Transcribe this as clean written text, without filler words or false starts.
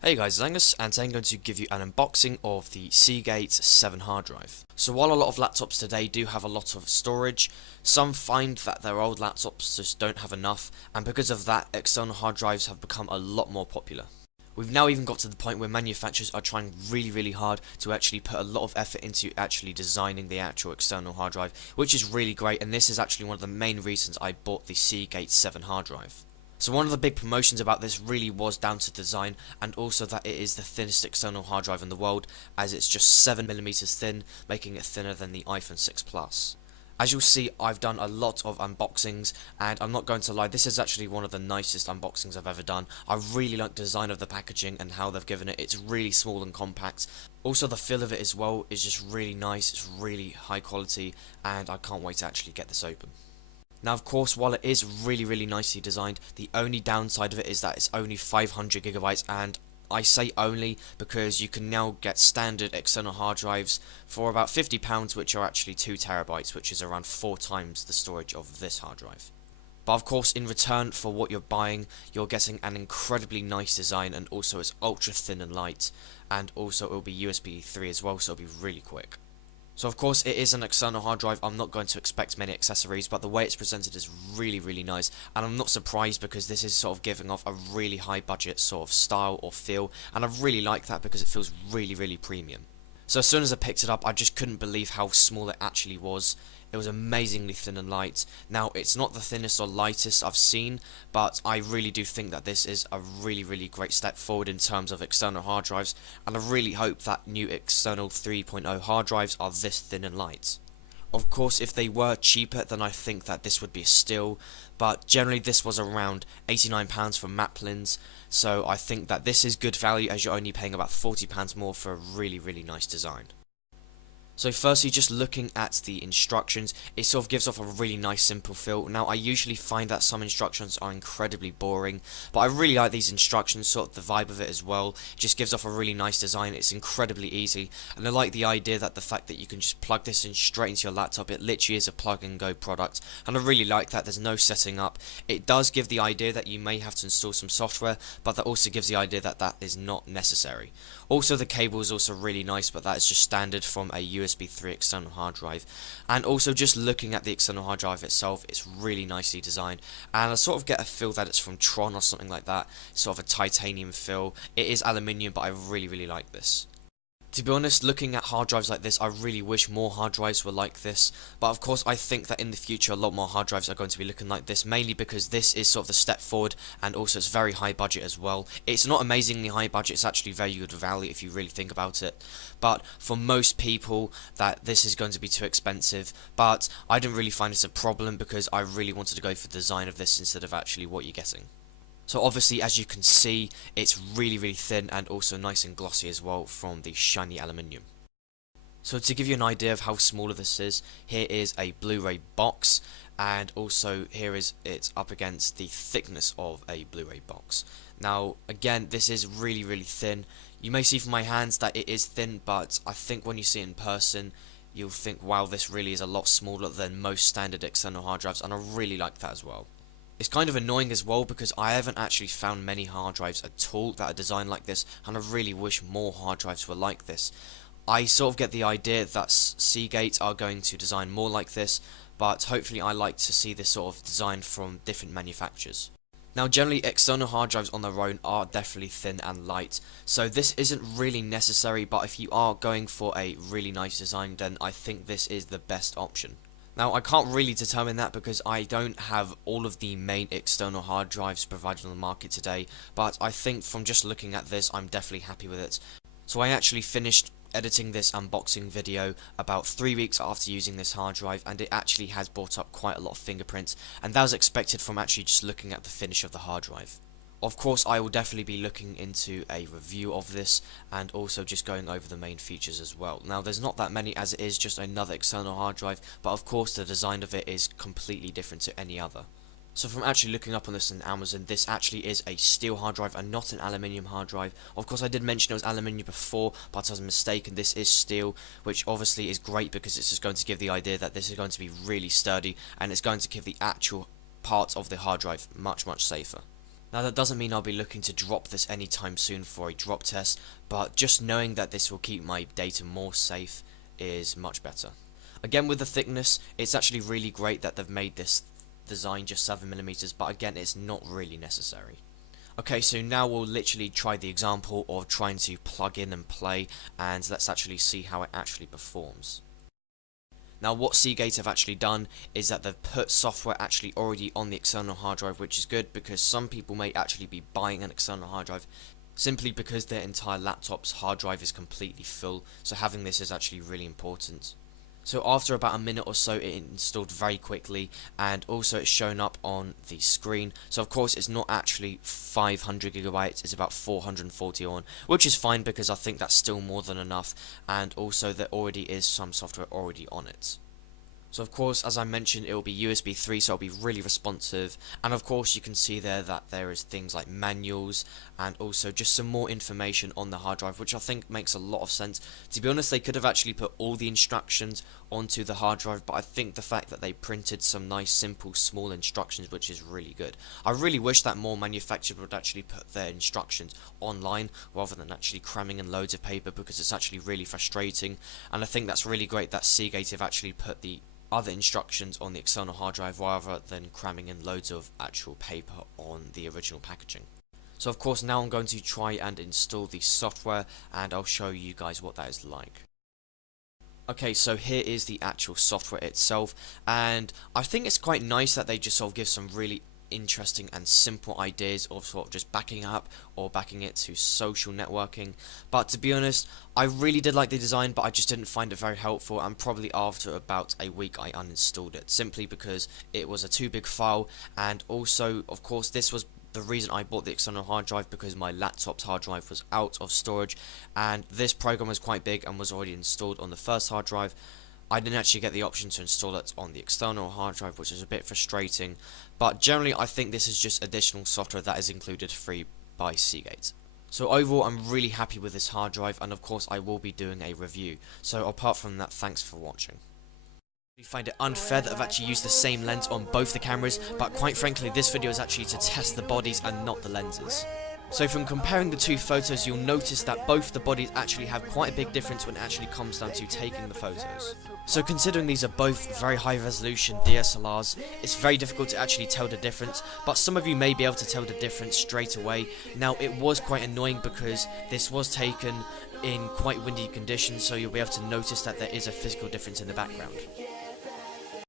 Hey guys, it's Angus, and today I'm going to give you an unboxing of the Seagate 7 hard drive. So while a lot of laptops today do have a lot of storage, some find that their old laptops just don't have enough, and because of that, external hard drives have become a lot more popular. We've now even got to the point where manufacturers are trying really hard to actually put a lot of effort into actually designing the actual external hard drive, which is really great, and this is actually one of the main reasons I bought the Seagate 7 hard drive. So one of the big promotions about this really was down to design, and also that it is the thinnest external hard drive in the world, as it's just 7mm thin, making it thinner than the iPhone 6 Plus. As you'll see, I've done a lot of unboxings, and I'm not going to lie, this is actually one of the nicest unboxings I've ever done. I really like the design of the packaging and how they've given it. It's really small and compact. Also, the feel of it as well is just really nice. It's really high quality, and I can't wait to actually get this open. Now, of course, while it is really nicely designed, the only downside of it is that it's only 500GB, and I say only because you can now get standard external hard drives for about £50, which are actually 2TB, which is around 4 times the storage of this hard drive. But of course, in return for what you're buying, you're getting an incredibly nice design, and also it's ultra thin and light, and also it will be USB 3 as well, so it'll be really quick. So of course it is an external hard drive. I'm not going to expect many accessories, but the way it's presented is really nice, and I'm not surprised because this is sort of giving off a really high budget sort of style or feel, and I really like that because it feels really premium. So as soon as I picked it up, I just couldn't believe how small it actually was. It was amazingly thin and light. Now, it's not the thinnest or lightest I've seen, but I really do think that this is a really great step forward in terms of external hard drives, and I really hope that new external 3.0 hard drives are this thin and light. Of course, if they were cheaper, then I think that this would be a steal, but generally this was around £89 from Maplins, so I think that this is good value as you're only paying about £40 more for a really nice design. So firstly, just looking at the instructions, it sort of gives off a really nice simple feel. Now, I usually find that some instructions are incredibly boring, but I really like these instructions, sort of the vibe of it as well. It just gives off a really nice design. It's incredibly easy, and I like the idea that the fact that you can just plug this in straight into your laptop. It literally is a plug and go product, and I really like that. There's no setting up. It does give the idea that you may have to install some software, but that also gives the idea that that is not necessary. Also, the cable is also really nice, but that is just standard from a USB 3 external hard drive. And also, just looking at the external hard drive itself, it's really nicely designed, and I sort of get a feel that it's from Tron or something like that. Sort of a titanium feel. It is aluminium, but I really like this. To be honest, looking at hard drives like this, I really wish more hard drives were like this, but of course I think that in the future a lot more hard drives are going to be looking like this, mainly because this is sort of the step forward, and also it's very high budget as well. It's not amazingly high budget, it's actually very good value if you really think about it, but for most people that this is going to be too expensive, but I didn't really find this a problem because I really wanted to go for the design of this instead of actually what you're getting. So obviously, as you can see, it's really thin and also nice and glossy as well from the shiny aluminium. So to give you an idea of how small this is, here is a Blu-ray box, and also here is it up against the thickness of a Blu-ray box. Now again, this is really thin. You may see from my hands that it is thin, but I think when you see it in person, you'll think, wow, this really is a lot smaller than most standard external hard drives, and I really like that as well. It's kind of annoying as well because I haven't actually found many hard drives at all that are designed like this, and I really wish more hard drives were like this. I sort of get the idea that Seagate are going to design more like this, but hopefully I like to see this sort of design from different manufacturers. Now generally external hard drives on their own are definitely thin and light, so this isn't really necessary, but if you are going for a really nice design, then I think this is the best option. Now, I can't really determine that because I don't have all of the main external hard drives provided on the market today, but I think from just looking at this, I'm definitely happy with it. So I actually finished editing this unboxing video about 3 weeks after using this hard drive, and it actually has brought up quite a lot of fingerprints, and that was expected from actually just looking at the finish of the hard drive. Of course, I will definitely be looking into a review of this, and also just going over the main features as well. Now, there's not that many as it is just another external hard drive, but of course the design of it is completely different to any other. So from actually looking up on this on Amazon, this actually is a steel hard drive and not an aluminium hard drive. Of course, I did mention it was aluminium before, but I was mistaken. This is steel, which obviously is great because it's just going to give the idea that this is going to be really sturdy, and it's going to give the actual parts of the hard drive much safer. Now that doesn't mean I'll be looking to drop this anytime soon for a drop test, but just knowing that this will keep my data more safe is much better. Again, with the thickness, it's actually really great that they've made this design just 7mm, but again, it's not really necessary. Okay, so now we'll literally try the example of trying to plug in and play, and let's actually see how it actually performs. Now what Seagate have actually done is that they've put software actually already on the external hard drive, which is good because some people may actually be buying an external hard drive simply because their entire laptop's hard drive is completely full, so having this is actually really important. So after about a minute or so, it installed very quickly, and also it's shown up on the screen. So of course it's not actually 500 gigabytes, it's about 441, which is fine because I think that's still more than enough, and also there already is some software already on it. So of course, as I mentioned, it will be USB 3, so it'll be really responsive, and of course you can see there that there is things like manuals and also just some more information on the hard drive, which I think makes a lot of sense. To be honest, they could have actually put all the instructions onto the hard drive, but I think the fact that they printed some nice simple small instructions, which is really good. I really wish that more manufacturers would actually put their instructions online rather than actually cramming in loads of paper, because it's actually really frustrating, and I think that's really great that Seagate have actually put the other instructions on the external hard drive rather than cramming in loads of actual paper on the original packaging. So of course now I'm going to try and install the software, and I'll show you guys what that is like. Okay, so here is the actual software itself, and I think it's quite nice that they just sort of give some really interesting and simple ideas of sort of just backing up or backing it to social networking. But to be honest, I really did like the design, but I just didn't find it very helpful, and probably after about a week I uninstalled it simply because it was a too big file, and also of course this was the reason I bought the external hard drive, because my laptop's hard drive was out of storage, and this program was quite big and was already installed on the first hard drive. I didn't actually get the option to install it on the external hard drive, which is a bit frustrating, but generally I think this is just additional software that is included free by Seagate. So overall I'm really happy with this hard drive, and of course I will be doing a review. So apart from that, thanks for watching. I find it unfair that I've actually used the same lens on both the cameras, but quite frankly this video is actually to test the bodies and not the lenses. So from comparing the two photos, you'll notice that both the bodies actually have quite a big difference when it actually comes down to taking the photos. So considering these are both very high resolution DSLRs, it's very difficult to actually tell the difference, but some of you may be able to tell the difference straight away. Now it was quite annoying because this was taken in quite windy conditions, so you'll be able to notice that there is a physical difference in the background.